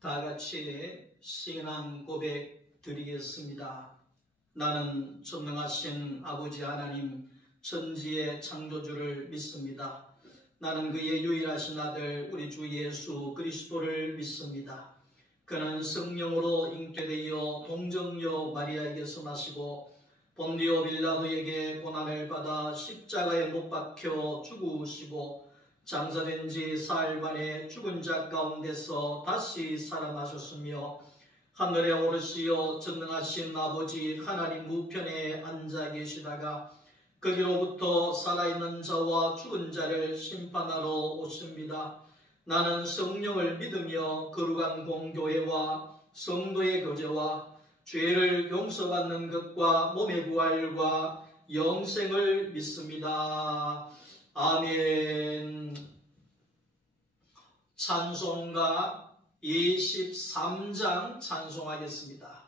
다 같이 신앙 고백 드리겠습니다. 나는 전능하신 아버지 하나님 천지의 창조주를 믿습니다. 나는 그의 유일하신 아들 우리 주 예수 그리스도를 믿습니다. 그는 성령으로 잉태되어 동정녀 마리아에게서 나시고 본디오 빌라도에게 고난을 받아 십자가에 못 박혀 죽으시고 장사된 지 사흘 만에 죽은 자 가운데서 다시 살아나셨으며 하늘에 오르시어 전능하신 아버지 하나님 우편에 앉아 계시다가 거기로부터 살아있는 자와 죽은 자를 심판하러 오십니다. 나는 성령을 믿으며 거룩한 공교회와 성도의 교제와 죄를 용서받는 것과 몸의 부활과 영생을 믿습니다. 아멘. 찬송가 23장 찬송하겠습니다.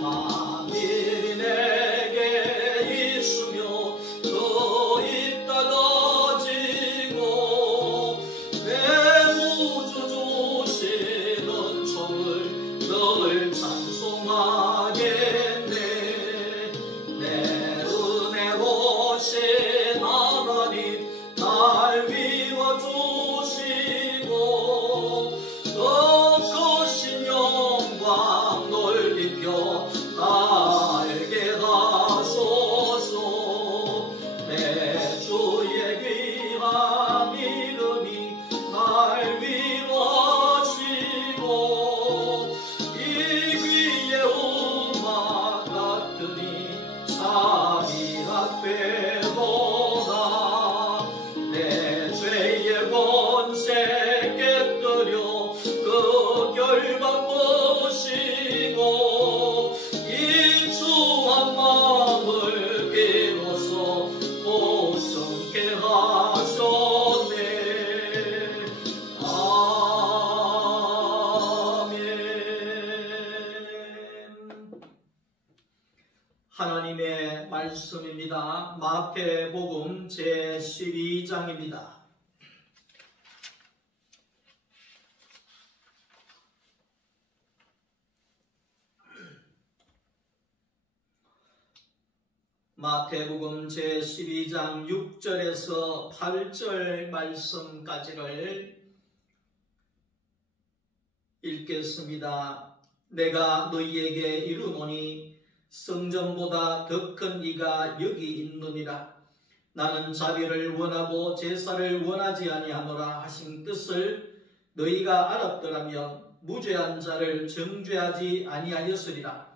만일이 내게 있으며 또 있다가 지고 내 우주 주시는 총을 늘 찬송하겠네. 내 은혜 오신 하나님 날 위로주시고 더 크신 영광 넓히며 알게 하소서. 내 주의 귀한 이름이 날 위로하시고 이 귀의 음악 같으니 자비가 되도다. 내 죄의 권세 깨뜨려 그 결박 보시고 이 주한 마음을 비로소 복성케 하셨네. 아멘. 하나님의 말씀입니다. 마태복음 제12장입니다. 마태복음 제12장 6절에서 8절 말씀까지를 읽겠습니다. 내가 너희에게 이르노니 성전보다 더 큰 이가 여기 있느니라. 나는 자비를 원하고 제사를 원하지 아니하노라 하신 뜻을 너희가 알았더라면 무죄한 자를 정죄하지 아니하였으리라.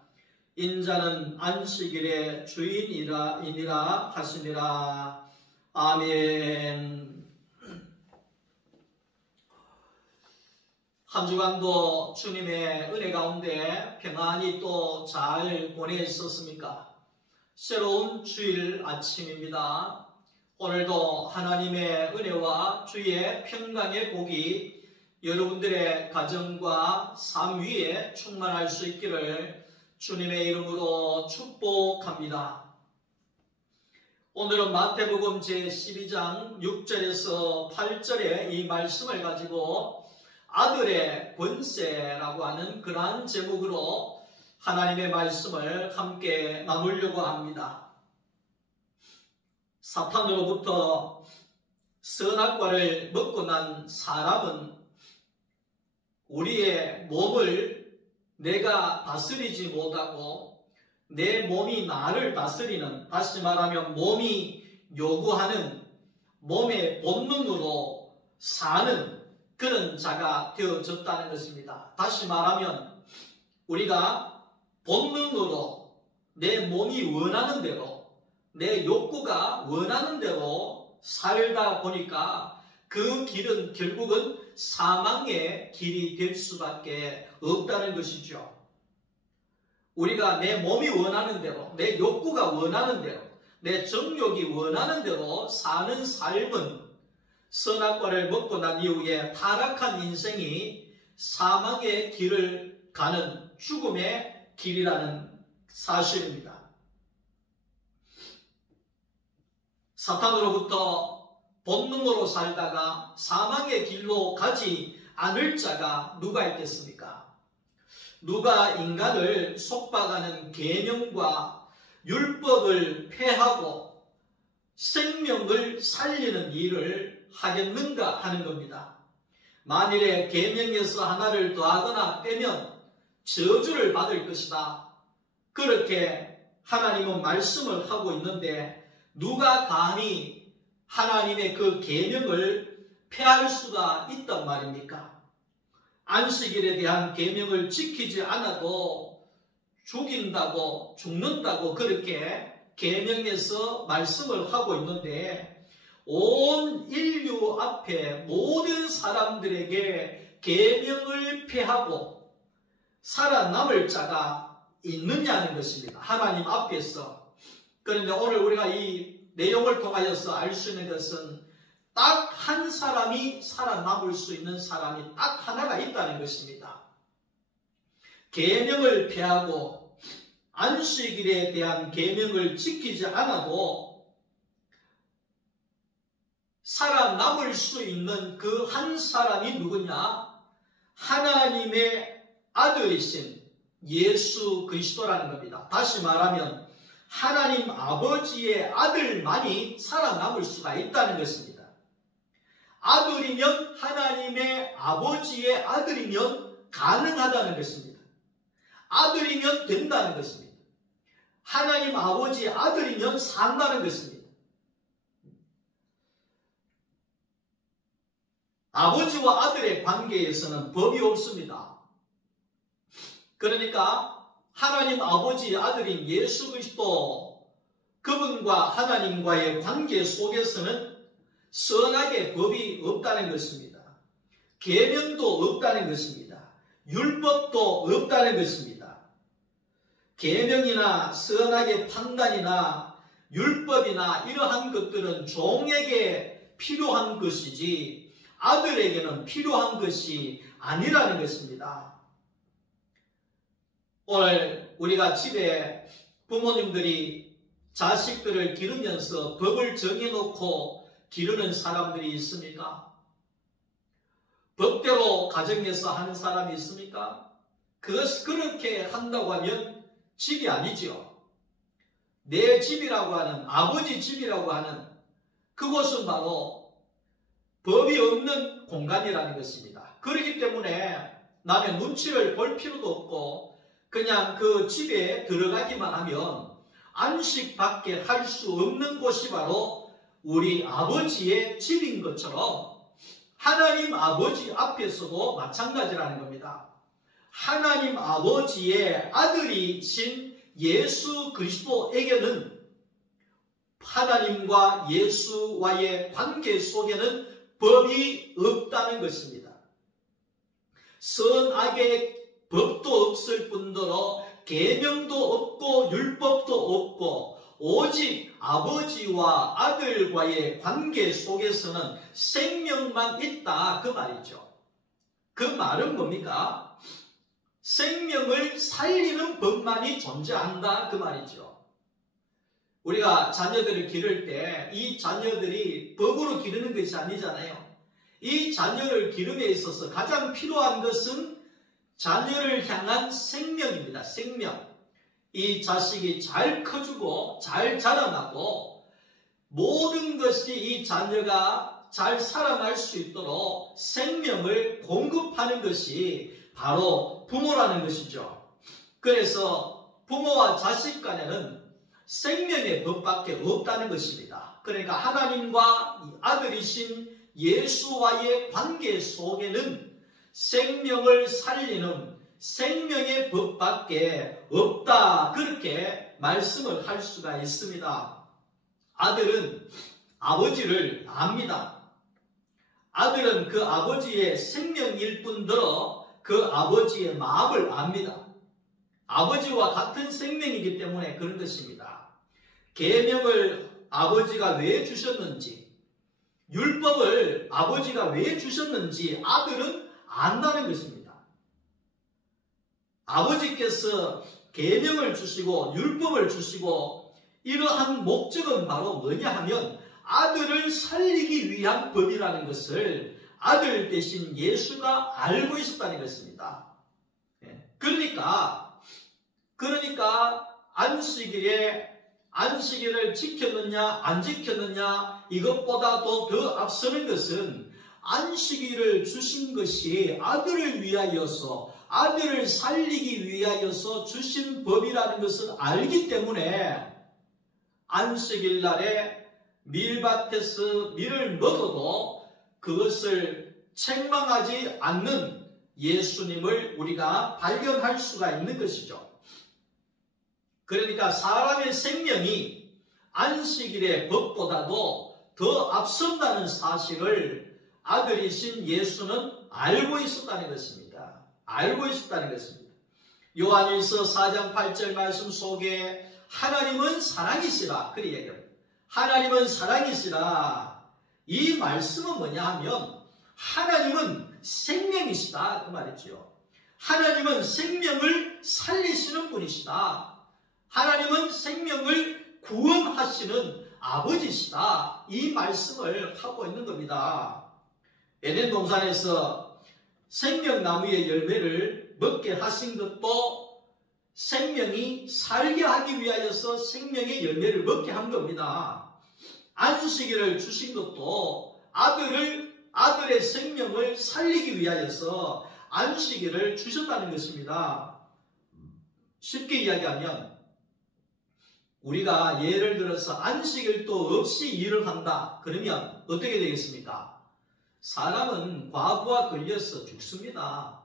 인자는 안식일의 주인이니라 하시니라. 아멘. 한 주간도 주님의 은혜 가운데 평안히 또 잘 보내셨습니까? 새로운 주일 아침입니다. 오늘도 하나님의 은혜와 주의 평강의 복이 여러분들의 가정과 삶 위에 충만할 수 있기를 주님의 이름으로 축복합니다. 오늘은 마태복음 제12장 6절에서 8절의 이 말씀을 가지고 아들의 권세라고 하는 그러한 제목으로 하나님의 말씀을 함께 나누려고 합니다. 사탄으로부터 선악과를 먹고 난 사람은 우리의 몸을 내가 다스리지 못하고 내 몸이 나를 다스리는, 다시 말하면 몸이 요구하는 몸의 본능으로 사는 그런 자가 되어졌다는 것입니다. 다시 말하면 우리가 본능으로 내 몸이 원하는 대로, 내 욕구가 원하는 대로 살다 보니까 그 길은 결국은 사망의 길이 될 수밖에 없다는 것이죠. 우리가 내 몸이 원하는 대로, 내 욕구가 원하는 대로, 내 정욕이 원하는 대로 사는 삶은 선악과를 먹고 난 이후에 타락한 인생이 사망의 길을 가는 죽음의 길이라는 사실입니다. 사탄으로부터 본능으로 살다가 사망의 길로 가지 않을 자가 누가 있겠습니까? 누가 인간을 속박하는 계명과 율법을 폐하고 생명을 살리는 일을 하겠는가 하는 겁니다. 만일에 계명에서 하나를 더하거나 빼면 저주를 받을 것이다. 그렇게 하나님은 말씀을 하고 있는데 누가 감히 하나님의 그 계명을 폐할 수가 있단 말입니까? 안식일에 대한 계명을 지키지 않아도 죽인다고 죽는다고 그렇게 계명에서 말씀을 하고 있는데 온 인류 앞에 모든 사람들에게 계명을 폐하고 살아남을 자가 있느냐는 것입니다. 하나님 앞에서. 그런데 오늘 우리가 이 내용을 통하여서 알 수 있는 것은 딱 한 사람이 살아남을 수 있는 사람이 딱 하나가 있다는 것입니다. 계명을 폐하고 안식일에 대한 계명을 지키지 않아도 살아남을 수 있는 그 한 사람이 누구냐? 하나님의 아들이신 예수 그리스도라는 겁니다. 다시 말하면 하나님 아버지의 아들만이 살아남을 수가 있다는 것입니다. 아들이면 하나님의 아버지의 아들이면 가능하다는 것입니다. 아들이면 된다는 것입니다. 하나님 아버지의 아들이면 산다는 것입니다. 아버지와 아들의 관계에서는 법이 없습니다. 그러니까 하나님 아버지의 아들인 예수 그리스도 그분과 하나님과의 관계 속에서는 선악의 법이 없다는 것입니다. 계명도 없다는 것입니다. 율법도 없다는 것입니다. 계명이나 선악의 판단이나 율법이나 이러한 것들은 종에게 필요한 것이지 아들에게는 필요한 것이 아니라는 것입니다. 오늘 우리가 집에 부모님들이 자식들을 기르면서 법을 정해놓고 기르는 사람들이 있습니까? 법대로 가정에서 하는 사람이 있습니까? 그렇게 한다고 하면 집이 아니죠. 내 집이라고 하는, 아버지 집이라고 하는 그곳은 바로 법이 없는 공간이라는 것입니다. 그렇기 때문에 남의 눈치를 볼 필요도 없고 그냥 그 집에 들어가기만 하면 안식밖에 할 수 없는 곳이 바로 우리 아버지의 집인 것처럼 하나님 아버지 앞에서도 마찬가지라는 겁니다. 하나님 아버지의 아들이신 예수 그리스도에게는 하나님과 예수와의 관계 속에는 법이 없다는 것입니다. 선악의 법도 없을 뿐더러 계명도 없고 율법도 없고 오직 아버지와 아들과의 관계 속에서는 생명만 있다 그 말이죠. 그 말은 뭡니까? 생명을 살리는 법만이 존재한다 그 말이죠. 우리가 자녀들을 기를 때 이 자녀들이 법으로 기르는 것이 아니잖아요. 이 자녀를 기름에 있어서 가장 필요한 것은 자녀를 향한 생명입니다. 생명. 이 자식이 잘 커주고 잘 자라나고 모든 것이 이 자녀가 잘 살아날 수 있도록 생명을 공급하는 것이 바로 부모라는 것이죠. 그래서 부모와 자식 간에는 생명의 법밖에 없다는 것입니다. 그러니까 하나님과 아들이신 예수와의 관계 속에는 생명을 살리는 생명의 법밖에 없다. 그렇게 말씀을 할 수가 있습니다. 아들은 아버지를 압니다. 아들은 그 아버지의 생명일 뿐더러 그 아버지의 마음을 압니다. 아버지와 같은 생명이기 때문에 그런 것입니다. 계명을 아버지가 왜 주셨는지, 율법을 아버지가 왜 주셨는지 아들은 안다는 것입니다. 아버지께서 계명을 주시고 율법을 주시고 이러한 목적은 바로 뭐냐 하면 아들을 살리기 위한 법이라는 것을 아들 대신 예수가 알고 있었다는 것입니다. 그러니까 안식일을 지켰느냐 안 지켰느냐 이것보다도 더 앞서는 것은 안식일을 주신 것이 아들을 위하여서, 아들을 살리기 위하여서 주신 법이라는 것을 알기 때문에 안식일 날에 밀밭에서 밀을 먹어도 그것을 책망하지 않는 예수님을 우리가 발견할 수가 있는 것이죠. 그러니까 사람의 생명이 안식일의 법보다도 더 앞선다는 사실을 아들이신 예수는 알고 있었다는 것입니다. 알고 있었다는 것입니다. 요한일서 4장 8절 말씀 속에 하나님은 사랑이시라 그렇게 얘기합니다. 하나님은 사랑이시라. 이 말씀은 뭐냐 하면 하나님은 생명이시다 그 말이죠. 하나님은 생명을 살리시는 분이시다. 하나님은 생명을 구원하시는 아버지시다. 이 말씀을 하고 있는 겁니다. 에덴 동산에서 생명나무의 열매를 먹게 하신 것도 생명이 살게 하기 위하여서 생명의 열매를 먹게 한 겁니다. 안식일을 주신 것도 아들의 생명을 살리기 위하여서 안식일을 주셨다는 것입니다. 쉽게 이야기하면 우리가 예를 들어서 안식일도 없이 일을 한다. 그러면 어떻게 되겠습니까? 사람은 과부하 걸려서 죽습니다.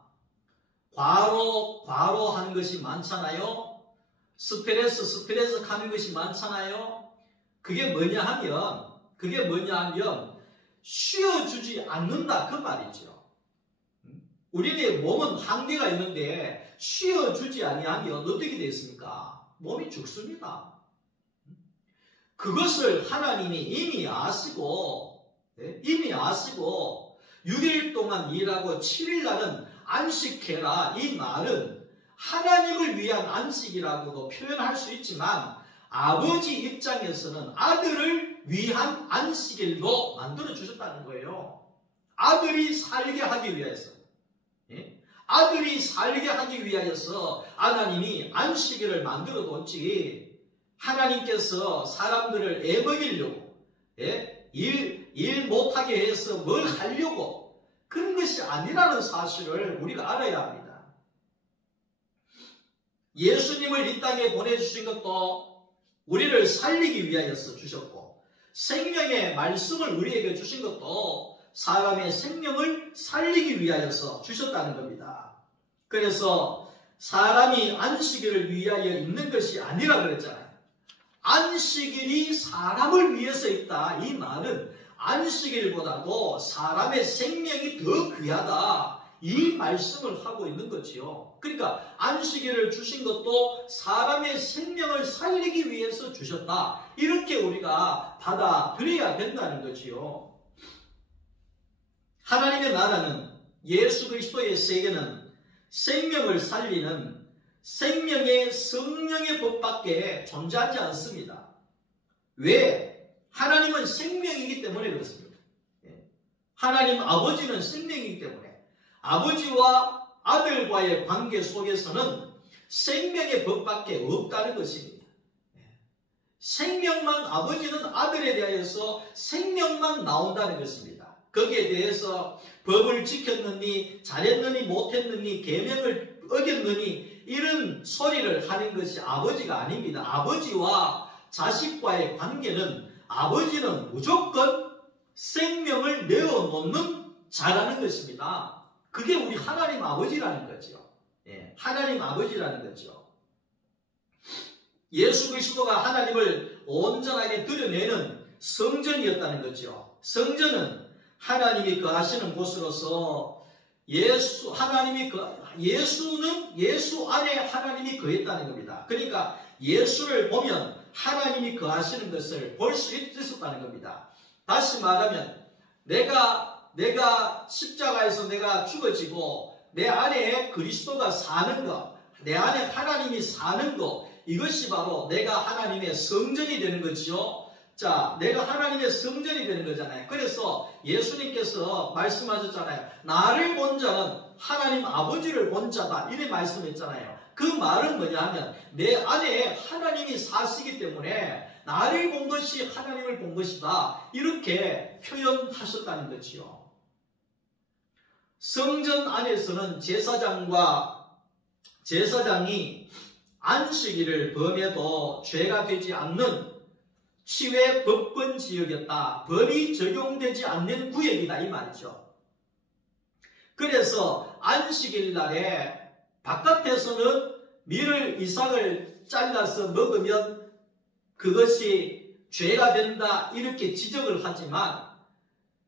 과로 하는 것이 많잖아요. 스트레스 하는 것이 많잖아요. 그게 뭐냐 하면 쉬어주지 않는다 그 말이죠. 우리의 몸은 한계가 있는데 쉬어주지 아니하면 어떻게 되겠습니까? 몸이 죽습니다. 그것을 하나님이 이미 아시고 6일 동안 일하고 7일 날은 안식해라. 이 말은 하나님을 위한 안식이라고도 표현할 수 있지만 아버지 입장에서는 아들을 위한 안식일로 만들어 주셨다는 거예요. 아들이 살게 하기 위해서. 아들이 살게 하기 위하여서 하나님이 안식일을 만들어 뒀지. 하나님께서 사람들을 애먹이려고 일 못하게 해서 뭘 하려고 그런 것이 아니라는 사실을 우리가 알아야 합니다. 예수님을 이 땅에 보내주신 것도 우리를 살리기 위하여서 주셨고 생명의 말씀을 우리에게 주신 것도 사람의 생명을 살리기 위하여서 주셨다는 겁니다. 그래서 사람이 안식일을 위하여 있는 것이 아니라 그랬잖아요. 안식일이 사람을 위해서 있다. 이 말은 안식일보다도 사람의 생명이 더 귀하다. 이 말씀을 하고 있는 거지요. 그러니까 안식일을 주신 것도 사람의 생명을 살리기 위해서 주셨다. 이렇게 우리가 받아들여야 된다는 거지요. 하나님의 나라는 예수 그리스도의 세계는 생명을 살리는 생명의 성령의 법밖에 존재하지 않습니다. 왜? 하나님은 생명이기 때문에 그렇습니다. 하나님 아버지는 생명이기 때문에 아버지와 아들과의 관계 속에서는 생명의 법밖에 없다는 것입니다. 생명만, 아버지는 아들에 대하여서 생명만 나온다는 것입니다. 거기에 대해서 법을 지켰느니 잘했느니 못했느니 계명을 어겼느니 이런 소리를 하는 것이 아버지가 아닙니다. 아버지와 자식과의 관계는 아버지는 무조건 생명을 내어놓는 자라는 것입니다. 그게 우리 하나님 아버지라는 거죠. 하나님 아버지라는 거죠. 예수 그리스도가 하나님을 온전하게 드러내는 성전이었다는 거죠. 성전은 하나님이 거하시는 곳으로서 예수 안에 하나님이 거했다는 겁니다. 그러니까 예수를 보면 하나님이 거하시는 것을 볼 수 있었다는 겁니다. 다시 말하면 내가 십자가에서 내가 죽어지고 내 안에 그리스도가 사는 것, 내 안에 하나님이 사는 것, 이것이 바로 내가 하나님의 성전이 되는 것이요. 자, 내가 하나님의 성전이 되는 거잖아요. 그래서 예수님께서 말씀하셨잖아요. 나를 본 자는 하나님 아버지를 본 자다. 이렇게 말씀했잖아요. 그 말은 뭐냐 하면 내 안에 하나님이 사시기 때문에 나를 본 것이 하나님을 본 것이다. 이렇게 표현하셨다는 거지요. 성전 안에서는 제사장이 안식일을 범해도 죄가 되지 않는 치외 법권 지역이었다. 법이 적용되지 않는 구역이다. 이 말이죠. 그래서 안식일 날에 바깥에서는 밀을 이삭을 잘라서 먹으면 그것이 죄가 된다. 이렇게 지적을 하지만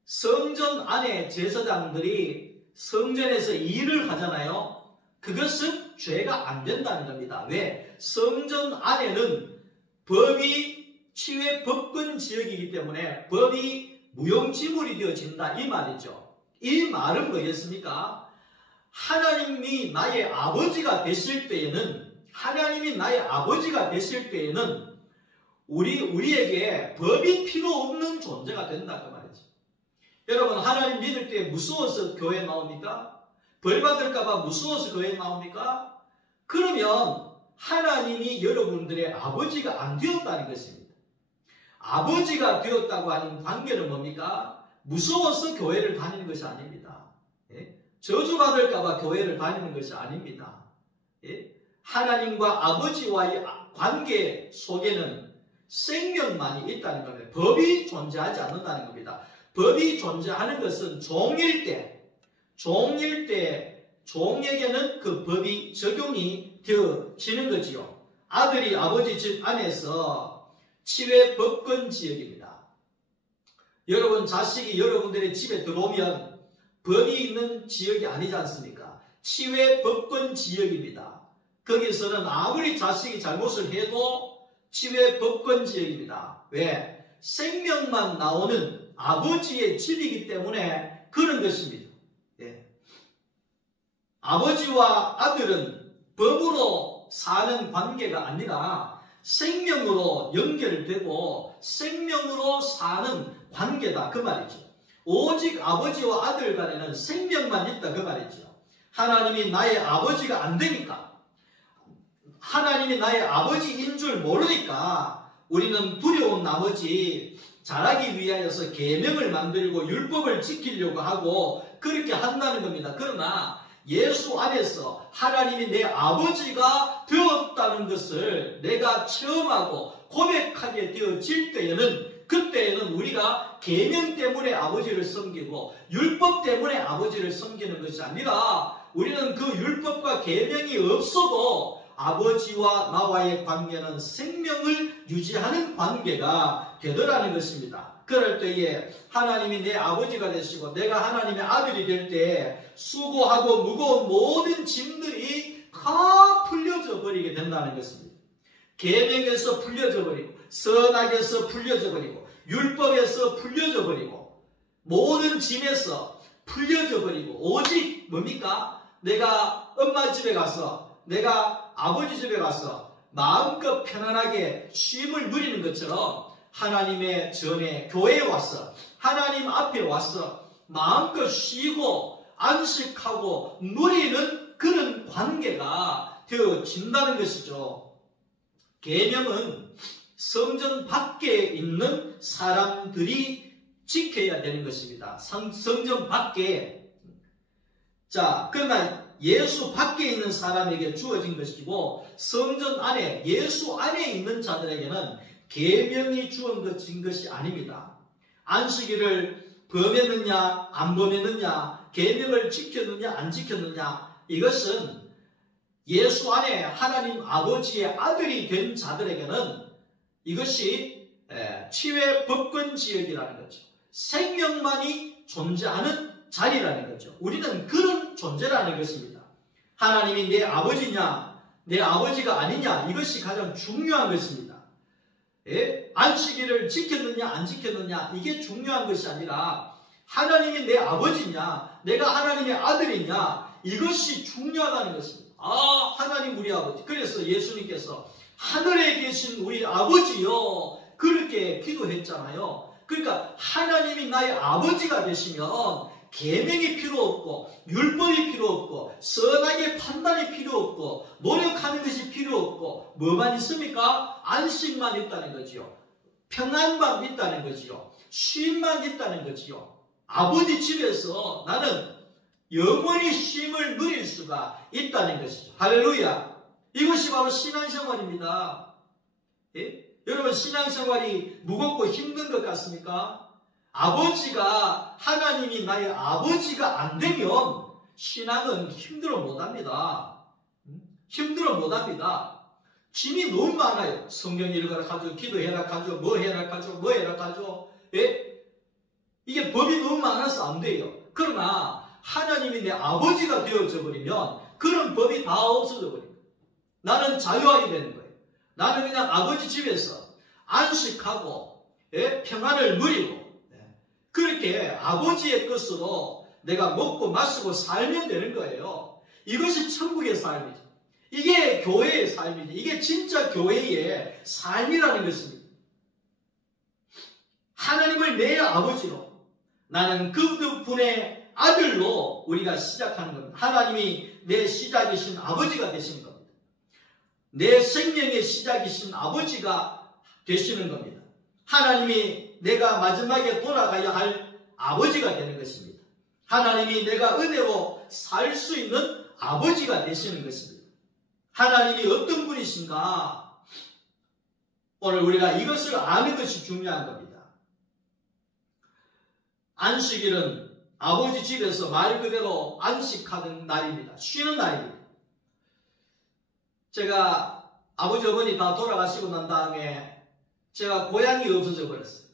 성전 안에 제사장들이 성전에서 일을 하잖아요. 그것은 죄가 안 된다는 겁니다. 왜? 성전 안에는 법이 치외 법권 지역이기 때문에 법이 무용지물이 되어진다. 이 말이죠. 이 말은 뭐겠습니까? 하나님이 나의 아버지가 되실 때에는 우리에게 법이 필요 없는 존재가 된다. 그 말이죠. 여러분, 하나님 믿을 때 무서워서 교회 나옵니까? 벌 받을까봐 무서워서 교회 나옵니까? 그러면 하나님이 여러분들의 아버지가 안 되었다는 것입니다. 아버지가 되었다고 하는 관계는 뭡니까? 무서워서 교회를 다니는 것이 아닙니다. 저주받을까봐 교회를 다니는 것이 아닙니다. 하나님과 아버지와의 관계 속에는 생명만이 있다는 겁니다. 법이 존재하지 않는다는 겁니다. 법이 존재하는 것은 종일 때 종에게는 그 법이 적용이 되어지는 거지요. 아들이 아버지 집 안에서 치외 법권 지역입니다. 여러분 자식이 여러분들의 집에 들어오면 법이 있는 지역이 아니지 않습니까? 치외 법권 지역입니다. 거기서는 아무리 자식이 잘못을 해도 치외 법권 지역입니다. 왜? 생명만 나오는 아버지의 집이기 때문에 그런 것입니다. 아버지와 아들은 법으로 사는 관계가 아니라 생명으로 연결되고 생명으로 사는 관계다. 그 말이죠. 오직 아버지와 아들 간에는 생명만 있다. 그 말이죠. 하나님이 나의 아버지가 안 되니까, 하나님이 나의 아버지인 줄 모르니까 우리는 두려운 나머지 잘하기 위하여서 계명을 만들고 율법을 지키려고 하고 그렇게 한다는 겁니다. 그러나 예수 안에서 하나님이 내 아버지가 되었다는 것을 내가 체험하고 고백하게 되어질 때에는, 그때에는 우리가 계명 때문에 아버지를 섬기고 율법 때문에 아버지를 섬기는 것이 아니라 우리는 그 율법과 계명이 없어도 아버지와 나와의 관계는 생명을 유지하는 관계가 되더라는 것입니다. 그럴 때에 하나님이 내 아버지가 되시고 내가 하나님의 아들이 될 때 수고하고 무거운 모든 짐들이 다 풀려져 버리게 된다는 것입니다. 계명에서 풀려져 버리고 선악에서 풀려져 버리고 율법에서 풀려져 버리고 모든 짐에서 풀려져 버리고 오직 뭡니까? 내가 엄마 집에 가서, 내가 아버지 집에 가서 마음껏 편안하게 쉼을 누리는 것처럼 하나님의 전에 교회에 와서 하나님 앞에 와서 마음껏 쉬고 안식하고 누리는 그런 관계가 되어진다는 것이죠. 계명은 성전 밖에 있는 사람들이 지켜야 되는 것입니다. 성전 밖에. 자, 그러나 예수 밖에 있는 사람에게 주어진 것이고 성전 안에, 예수 안에 있는 자들에게는 계명이 주어진 것이 아닙니다. 안식일을 범했느냐 안 범했느냐, 계명을 지켰느냐 안 지켰느냐, 이것은 예수 안에 하나님 아버지의 아들이 된 자들에게는 이것이 치외 법권 지역이라는 거죠. 생명만이 존재하는 자리라는 거죠. 우리는 그런 존재라는 것입니다. 하나님이 내 아버지냐 내 아버지가 아니냐, 이것이 가장 중요한 것입니다. 안식일을 지켰느냐 안 지켰느냐 이게 중요한 것이 아니라 하나님이 내 아버지냐 내가 하나님의 아들이냐, 이것이 중요하다는 것입니다. 아, 하나님 우리 아버지. 그래서 예수님께서 하늘에 계신 우리 아버지요, 그렇게 그렇게 기도했잖아요. 그러니까 하나님이 나의 아버지가 되시면 계명이 필요 없고 율법이 필요 없고 선하게 판단이 필요 없고 노력하는 것이 필요 없고 뭐만 있습니까? 안식만 있다는 거지요. 평안만 있다는 거지요. 쉼만 있다는 거지요. 아버지 집에서 나는 영원히 쉼을 누릴 수가 있다는 것이죠. 할렐루야. 이것이 바로 신앙생활입니다. 예? 여러분, 신앙생활이 무겁고 힘든 것 같습니까? 아버지가, 하나님이 나의 아버지가 안 되면 신앙은 힘들어 못합니다. 힘들어 못합니다. 짐이 너무 많아요. 성경 읽으라 하죠, 기도해라 하죠, 뭐 해라 하죠, 뭐 해라 하죠. 예? 이게 법이 너무 많아서 안 돼요. 그러나 하나님이 내 아버지가 되어져 버리면 그런 법이 다 없어져 버립니다. 나는 자유하게 되는 거예요. 나는 그냥 아버지 집에서 안식하고, 예? 평안을 누리고, 그렇게 아버지의 것으로 내가 먹고 마시고 살면 되는 거예요. 이것이 천국의 삶이죠. 이게 교회의 삶이죠. 이게 진짜 교회의 삶이라는 것입니다. 하나님을 내 아버지로, 나는 그분의 아들로 우리가 시작하는 겁니다. 하나님이 내 시작이신 아버지가 되시는 겁니다. 내 생명의 시작이신 아버지가 되시는 겁니다. 하나님이 내가 마지막에 돌아가야 할 아버지가 되는 것입니다. 하나님이 내가 은혜로 살 수 있는 아버지가 되시는 것입니다. 하나님이 어떤 분이신가? 오늘 우리가 이것을 아는 것이 중요한 겁니다. 안식일은 아버지 집에서 말 그대로 안식하는 날입니다. 쉬는 날입니다. 제가 아버지 어머니 다 돌아가시고 난 다음에 제가 고향이 없어져 버렸어요.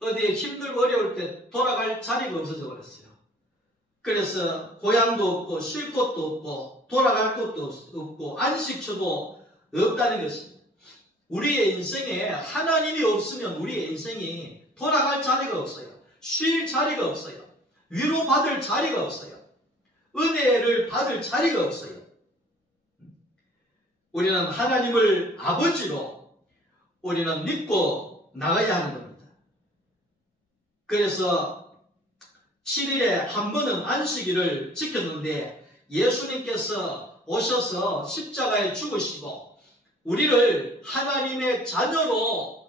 어디에 힘들고 어려울 때 돌아갈 자리가 없어져 버렸어요. 그래서 고향도 없고 쉴 곳도 없고 돌아갈 곳도 없고 안식처도 없다는 것입니다. 우리의 인생에 하나님이 없으면 우리의 인생이 돌아갈 자리가 없어요. 쉴 자리가 없어요. 위로받을 자리가 없어요. 은혜를 받을 자리가 없어요. 우리는 하나님을 아버지로 우리는 믿고 나가야 하는 겁니다. 그래서 7일에 한 번은 안식일을 지켰는데 예수님께서 오셔서 십자가에 죽으시고 우리를 하나님의 자녀로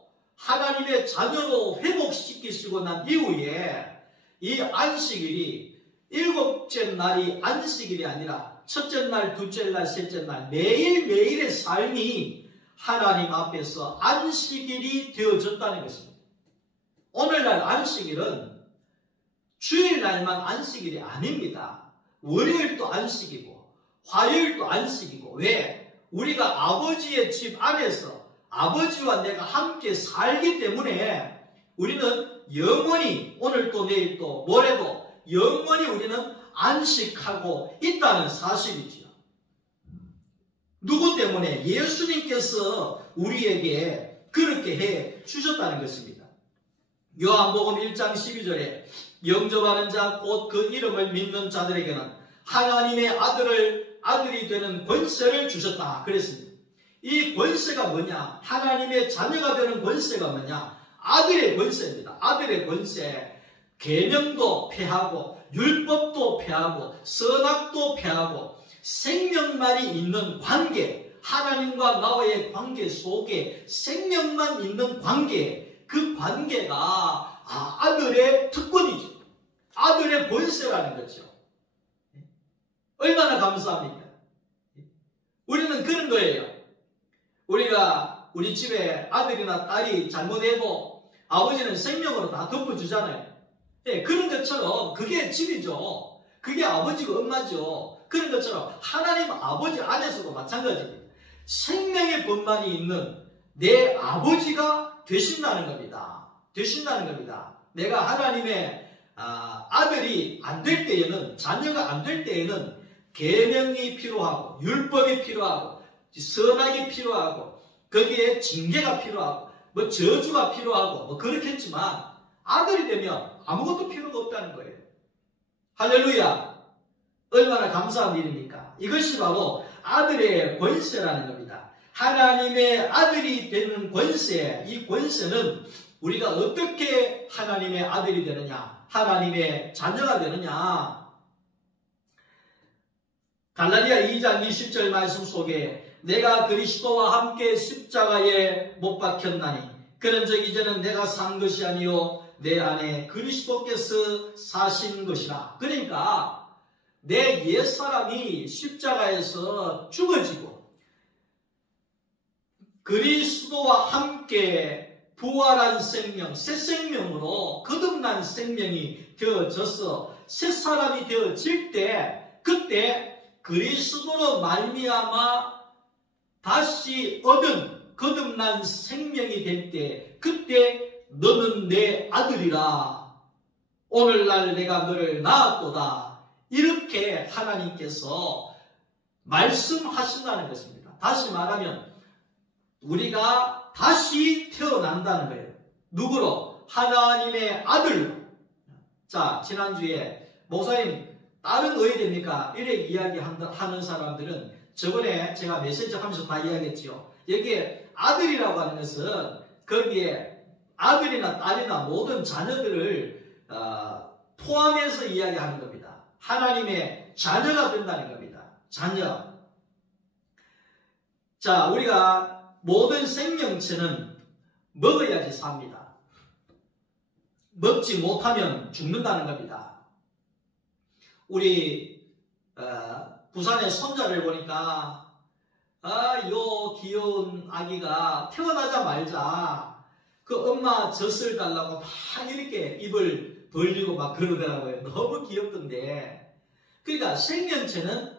회복시키시고 난 이후에 이 안식일이 7째 날이 안식일이 아니라 첫째 날, 둘째 날, 셋째 날 매일매일의 삶이 하나님 앞에서 안식일이 되어졌다는 것입니다. 오늘날 안식일은 주일날만 안식일이 아닙니다. 월요일도 안식이고 화요일도 안식이고 왜? 우리가 아버지의 집 안에서 아버지와 내가 함께 살기 때문에 우리는 영원히 오늘도 내일도 모레도 영원히 우리는 안식하고 있다는 사실이지요. 누구 때문에? 예수님께서 우리에게 그렇게 해 주셨다는 것입니다. 요한복음 1장 12절에 영접하는 자 곧 그 이름을 믿는 자들에게는 하나님의 아들이 되는 권세를 주셨다 그랬습니다. 이 권세가 뭐냐? 하나님의 자녀가 되는 권세가 뭐냐? 아들의 권세입니다. 아들의 권세. 계명도 폐하고 율법도 폐하고 선악도 폐하고 생명만이 있는 관계, 하나님과 나와의 관계 속에 생명만 있는 관계, 그 관계가 아들의 특권이죠. 아들의 권세라는 거죠. 얼마나 감사합니까? 우리는 그런 거예요. 우리 집에 아들이나 딸이 잘못해도 아버지는 생명으로 다 덮어주잖아요. 예, 그런 것처럼 그게 집이죠. 그게 아버지고 엄마죠. 그런 것처럼 하나님 아버지 안에서도 마찬가지입니다. 생명의 법만이 있는 내 아버지가 되신다는 겁니다. 되신다는 겁니다. 내가 하나님의 아들이 안 될 때에는, 자녀가 안 될 때에는 계명이 필요하고 율법이 필요하고 선악이 필요하고 거기에 징계가 필요하고 뭐 저주가 필요하고 뭐 그렇겠지만 아들이 되면 아무것도 필요가 없다는 거예요. 할렐루야. 얼마나 감사한 일입니까? 이것이 바로 아들의 권세라는 겁니다. 하나님의 아들이 되는 권세, 이 권세는 우리가 어떻게 하나님의 아들이 되느냐, 하나님의 자녀가 되느냐. 갈라디아 2장 20절 말씀 속에 내가 그리스도와 함께 십자가에 못 박혔나니 그런즉 이제는 내가 산 것이 아니요 내 안에 그리스도께서 사신 것이라. 그러니까 내 옛사람이 십자가에서 죽어지고 그리스도와 함께 부활한 생명, 새 생명으로 거듭난 생명이 되어져서 새 사람이 되어질 때, 그때 그리스도로 말미암아 다시 얻은 거듭난 생명이 될 때, 그때 너는 내 아들이라. 오늘날 내가 너를 낳았도다. 이렇게 하나님께서 말씀하신다는 것입니다. 다시 말하면 우리가 다시 태어난다는 거예요. 누구로? 하나님의 아들로. 자, 지난주에 목사님 다른 의대입니까? 이래 이야기하는 사람들은 저번에 제가 메시지 하면서 다 이야기했지요. 여기에 아들이라고 하는 것은 거기에 아들이나 딸이나 모든 자녀들을 포함해서 이야기하는 겁니다. 하나님의 자녀가 된다는 겁니다. 자녀. 자, 우리가 모든 생명체는 먹어야지 삽니다. 먹지 못하면 죽는다는 겁니다. 우리 부산의 손자를 보니까 요 귀여운 아기가 태어나자마자 그 엄마 젖을 달라고 막 이렇게 입을 벌리고 막 그러더라고요. 너무 귀엽던데. 그러니까 생명체는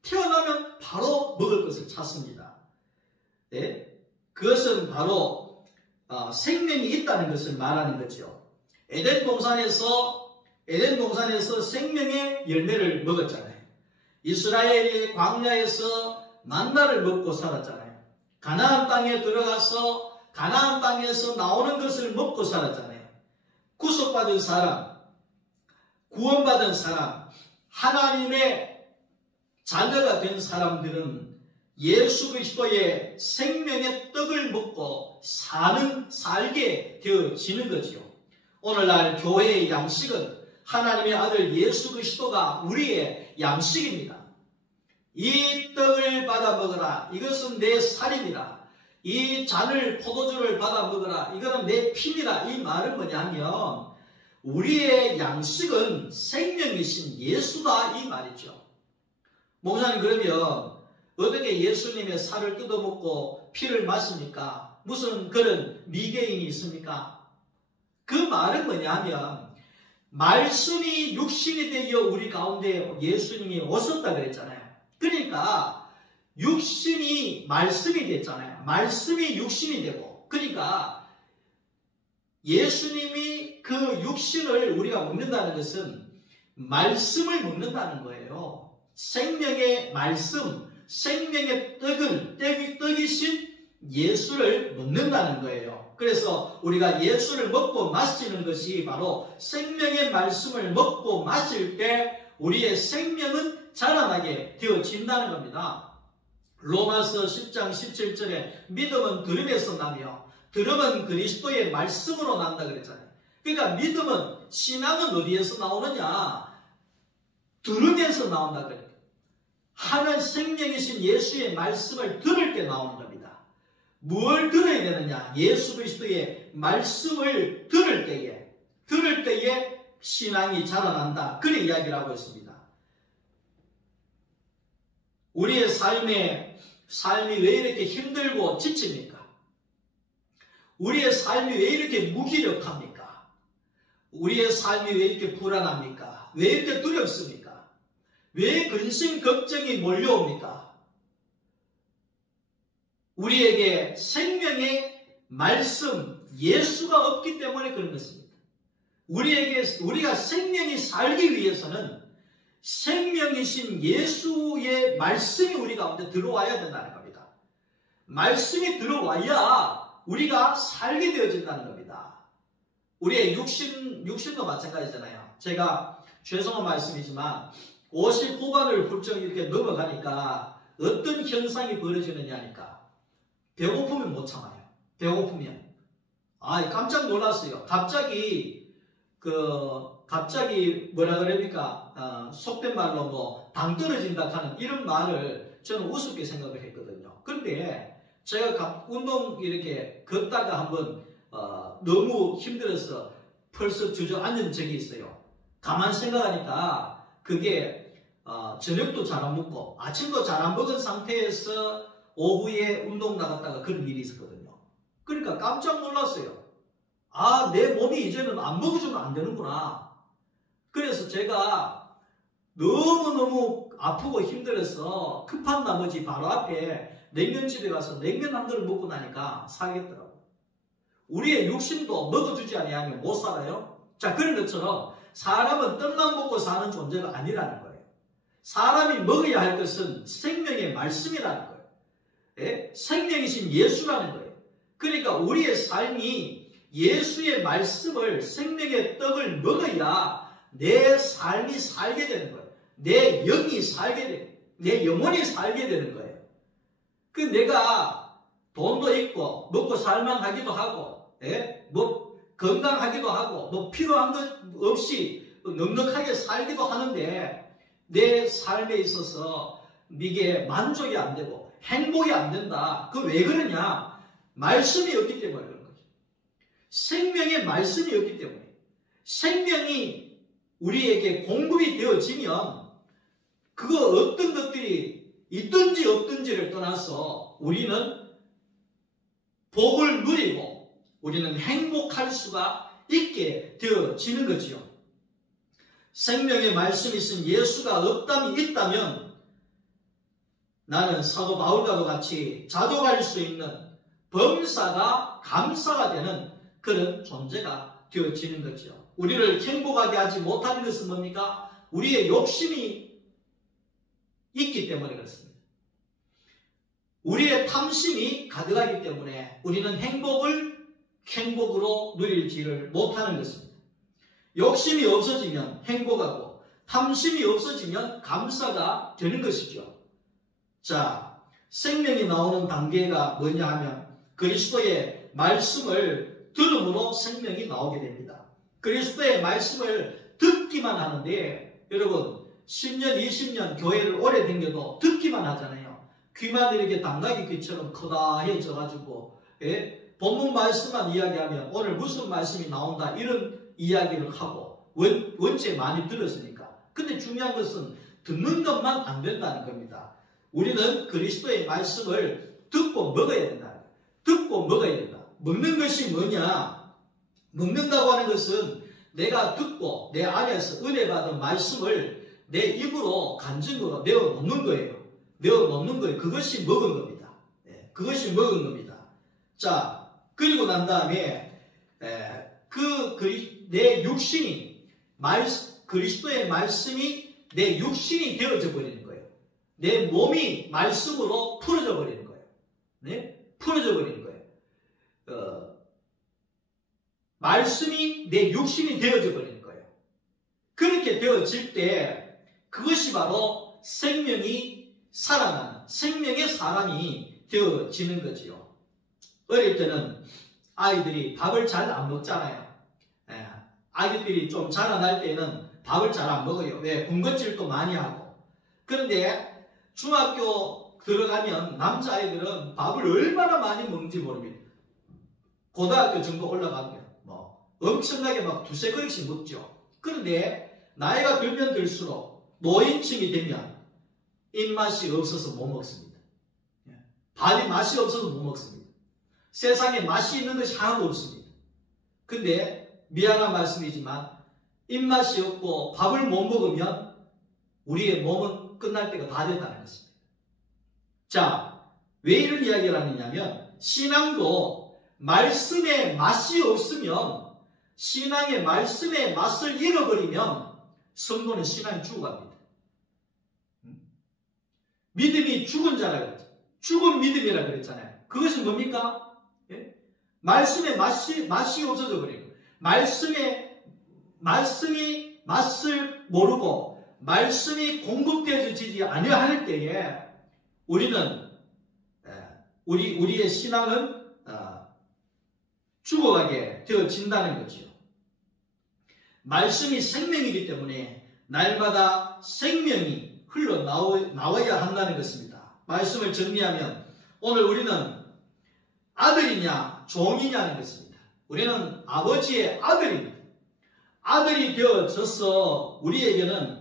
태어나면 바로 먹을 것을 찾습니다. 네? 그것은 바로 생명이 있다는 것을 말하는 거죠. 에덴 동산에서 생명의 열매를 먹었잖아요. 이스라엘이 광야에서 만나를 먹고 살았잖아요. 가나안 땅에 들어가서 가나안 땅에서 나오는 것을 먹고 살았잖아요. 구속받은 사람, 구원받은 사람, 하나님의 자녀가 된 사람들은 예수 그리스도의 생명의 떡을 먹고 살게 되어지는 거지요. 오늘날 교회의 양식은 하나님의 아들 예수 그리스도가 우리의 양식입니다. 이 떡을 받아 먹어라. 이것은 내 살이니라. 이 잔을 포도주를 받아 먹어라. 이거는 내 피니라. 이 말은 뭐냐면 우리의 양식은 생명이신 예수다 이 말이죠. 목사님, 그러면 어떻게 예수님의 살을 뜯어먹고 피를 마십니까? 무슨 그런 미개인이 있습니까? 그 말은 뭐냐면 말씀이 육신이 되어 우리 가운데 예수님이 오셨다 그랬잖아요. 그러니까 육신이 말씀이 됐잖아요. 말씀이 육신이 되고, 그러니까 예수님이 그 육신을 우리가 먹는다는 것은 말씀을 먹는다는 거예요. 생명의 말씀, 생명의 떡이신 예수를 먹는다는 거예요. 그래서 우리가 예수를 먹고 마시는 것이 바로 생명의 말씀을 먹고 마실 때 우리의 생명은 자라나게 되어진다는 겁니다. 로마서 10장 17절에 믿음은 들음에서 나며 들음은 그리스도의 말씀으로 난다 그랬잖아요. 그러니까 믿음은, 신앙은 어디에서 나오느냐? 들음에서 나온다 그랬어요. 하나님 생명이신 예수의 말씀을 들을 때 나오는 겁니다. 뭘 들어야 되느냐? 예수 그리스도의 말씀을 들을 때에 신앙이 자라난다. 그런 이야기를 하고 있습니다. 우리의 삶이 왜 이렇게 힘들고 지칩니까? 우리의 삶이 왜 이렇게 무기력합니까? 우리의 삶이 왜 이렇게 불안합니까? 왜 이렇게 두렵습니까? 왜 근심 걱정이 몰려옵니까? 우리에게 생명의 말씀, 예수가 없기 때문에 그런 것입니다. 우리가 생명이 살기 위해서는 생명이신 예수의 말씀이 우리 가운데 들어와야 된다는 겁니다. 말씀이 들어와야 우리가 살게 되어진다는 겁니다. 우리의 육신도 마찬가지잖아요. 제가 죄송한 말씀이지만 50 후반을 훌쩍 이렇게 넘어가니까 어떤 현상이 벌어지느냐 하니까 배고프면 못 참아요. 배고프면. 깜짝 놀랐어요. 갑자기 뭐라 그럽니까? 속된 말로 뭐 당 떨어진다 하는 이런 말을 저는 우습게 생각을 했거든요. 그런데 제가 운동 이렇게 걷다가 한번 너무 힘들어서 벌써 주저앉은 적이 있어요. 가만 생각하니까 그게 저녁도 잘 안 먹고 아침도 잘 안 먹은 상태에서 오후에 운동 나갔다가 그런 일이 있었거든요. 그러니까 깜짝 놀랐어요. 내 몸이 이제는 안 먹어주면 안 되는구나. 그래서 제가 너무너무 아프고 힘들어서 급한 나머지 바로 앞에 냉면집에 가서 냉면 한 그릇 먹고 나니까 살겠더라고요. 우리의 육신도 먹어주지 아니하면 못 살아요. 자, 그런 것처럼 사람은 떡만 먹고 사는 존재가 아니라는 거예요. 사람이 먹어야 할 것은 생명의 말씀이라는 거예요. 예? 생명이신 예수라는 거예요. 그러니까 우리의 삶이 예수의 말씀을, 생명의 떡을 먹어야 내 삶이 살게 되는 거예요. 내 영이 살게 되는 거예요. 내 영혼이 살게 되는 거예요. 내가 돈도 있고 먹고 살만하기도 하고, 예? 뭐 건강하기도 하고, 뭐 필요한 것 없이 넉넉하게 살기도 하는데 내 삶에 있어서 이게 만족이 안 되고 행복이 안 된다. 그 왜 그러냐? 말씀이 없기 때문에 그런 거죠. 생명의 말씀이 없기 때문에. 생명이 우리에게 공급이 되어지면 그거 어떤 것들이 있든지 없든지를 떠나서 우리는 복을 누리고 우리는 행복할 수가 있게 되어지는 거지요. 생명의 말씀이 있은 예수가 있다면 나는 사도 바울과도 같이 자족할 수 있는 범사가 감사가 되는 그런 존재가 되어지는 거죠. 우리를 행복하게 하지 못하는 것은 뭡니까? 우리의 욕심이 있기 때문에 그렇습니다. 우리의 탐심이 가득하기 때문에 우리는 행복으로 누릴지를 못하는 것입니다. 욕심이 없어지면 행복하고 탐심이 없어지면 감사가 되는 것이죠. 자, 생명이 나오는 단계가 뭐냐 하면 그리스도의 말씀을 들음으로 생명이 나오게 됩니다. 그리스도의 말씀을 듣기만 하는데 여러분 10년, 20년 교회를 오래 다녀도 듣기만 하잖아요. 귀만 이렇게 당나귀 귀처럼 커다해져가지고 본문 말씀만 이야기하면 오늘 무슨 말씀이 나온다 이런 이야기를 하고 원체 많이 들었으니까. 근데 중요한 것은 듣는 것만 안 된다는 겁니다. 우리는 그리스도의 말씀을 듣고 먹어야 된다. 듣고 먹어야 된다. 먹는 것이 뭐냐? 먹는다고 하는 것은 내가 듣고 내 안에서 은혜 받은 말씀을 내 입으로 간증으로 내어 놓는 거예요. 내어 놓는 거예요. 그것이 먹은 겁니다. 그것이 먹은 겁니다. 자, 그리고 난 다음에 내 육신이 그리스도의 말씀이 내 육신이 되어져 버리는 거예요. 내 몸이 말씀으로 풀어져 버리는 거예요. 네? 풀어져 버리는 거예요. 말씀이 내 육신이 되어져 버리는 거예요. 그렇게 되어질 때 그것이 바로 생명이 살아나는 생명의 사람이 되어지는 거지요. 어릴 때는 아이들이 밥을 잘 안 먹잖아요. 아이들이 좀 자라날 때는 밥을 잘 안 먹어요. 왜? 군것질도 많이 하고. 그런데 중학교 들어가면 남자아이들은 밥을 얼마나 많이 먹는지 모릅니다. 고등학교 정도 올라가면 엄청나게 막 두세 그릇씩 먹죠. 그런데 나이가 들면 들수록 노인층이 되면 입맛이 없어서 못 먹습니다. 밥이 맛이 없어서 못 먹습니다. 세상에 맛이 있는 것이 하나도 없습니다. 근데 미안한 말씀이지만 입맛이 없고 밥을 못 먹으면 우리의 몸은 끝날 때가 다 된다는 것입니다. 자, 왜 이런 이야기를 하느냐면 신앙도 말씀에 맛이 없으면 신앙의 말씀의 맛을 잃어버리면 성도는 신앙이 죽어갑니다. 믿음이 죽은 자라 그랬죠. 죽은 믿음이라 그랬잖아요. 그것은 뭡니까? 말씀의 맛이 없어져 버리고 말씀이 맛을 모르고 말씀이 공급되어지지 아니할 때에 우리는 우리의 신앙은 죽어가게 되어진다는 거죠. 말씀이 생명이기 때문에 날마다 생명이 흘러나와야 한다는 것입니다. 말씀을 정리하면 오늘 우리는 아들이냐 종이냐는 것입니다. 우리는 아버지의 아들입니다. 아들이 되어져서 우리에게는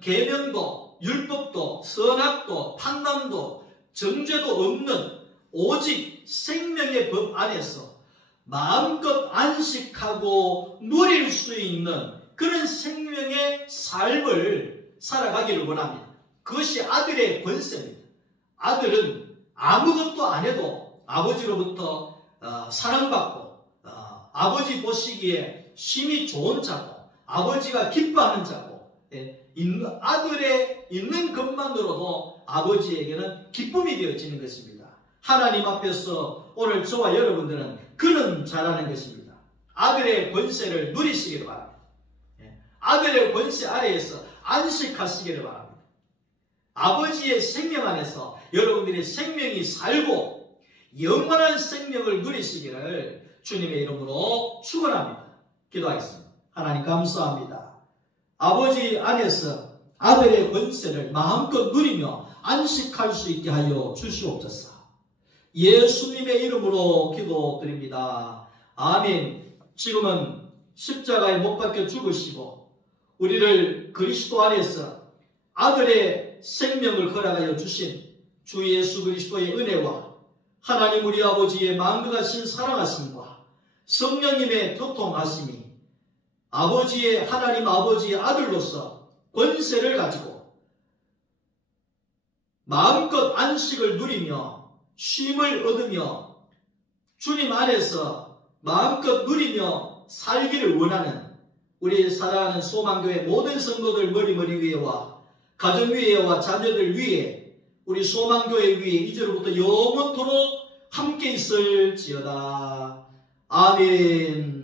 계명도 율법도 선악도 판단도 정죄도 없는 오직 생명의 법 안에서 마음껏 안식하고 누릴 수 있는 그런 생명의 삶을 살아가기를 원합니다. 그것이 아들의 권세입니다. 아들은 아무것도 안 해도 아버지로부터 사랑받고 아버지 보시기에 심히 좋은 자고 아버지가 기뻐하는 자고 아들의 있는 것만으로도 아버지에게는 기쁨이 되어지는 것입니다. 하나님 앞에서 오늘 저와 여러분들은 그런 자라는 것입니다. 아들의 권세를 누리시기를 바랍니다. 아들의 권세 아래에서 안식하시기를 바랍니다. 아버지의 생명 안에서 여러분들의 생명이 살고 영원한 생명을 누리시기를 주님의 이름으로 축원합니다. 기도하겠습니다. 하나님 감사합니다. 아버지 안에서 아들의 권세를 마음껏 누리며 안식할 수 있게 하여 주시옵소서. 예수님의 이름으로 기도드립니다. 아멘. 지금은 십자가에 못 박혀 죽으시고 우리를 그리스도 안에서 아들의 생명을 허락하여 주신 주 예수 그리스도의 은혜와 하나님 우리 아버지의 마음과 같은 사랑하심과 성령님의 교통하심이 하나님 아버지의 아들로서 권세를 가지고 마음껏 안식을 누리며 쉼을 얻으며 주님 안에서 마음껏 누리며 살기를 원하는 우리 사랑하는 소망교회 모든 성도들 머리 위에와 가정 위에와 자녀들 위에 우리 소망교회 위에 이제로부터 영원토록 함께 있을지어다. 아멘.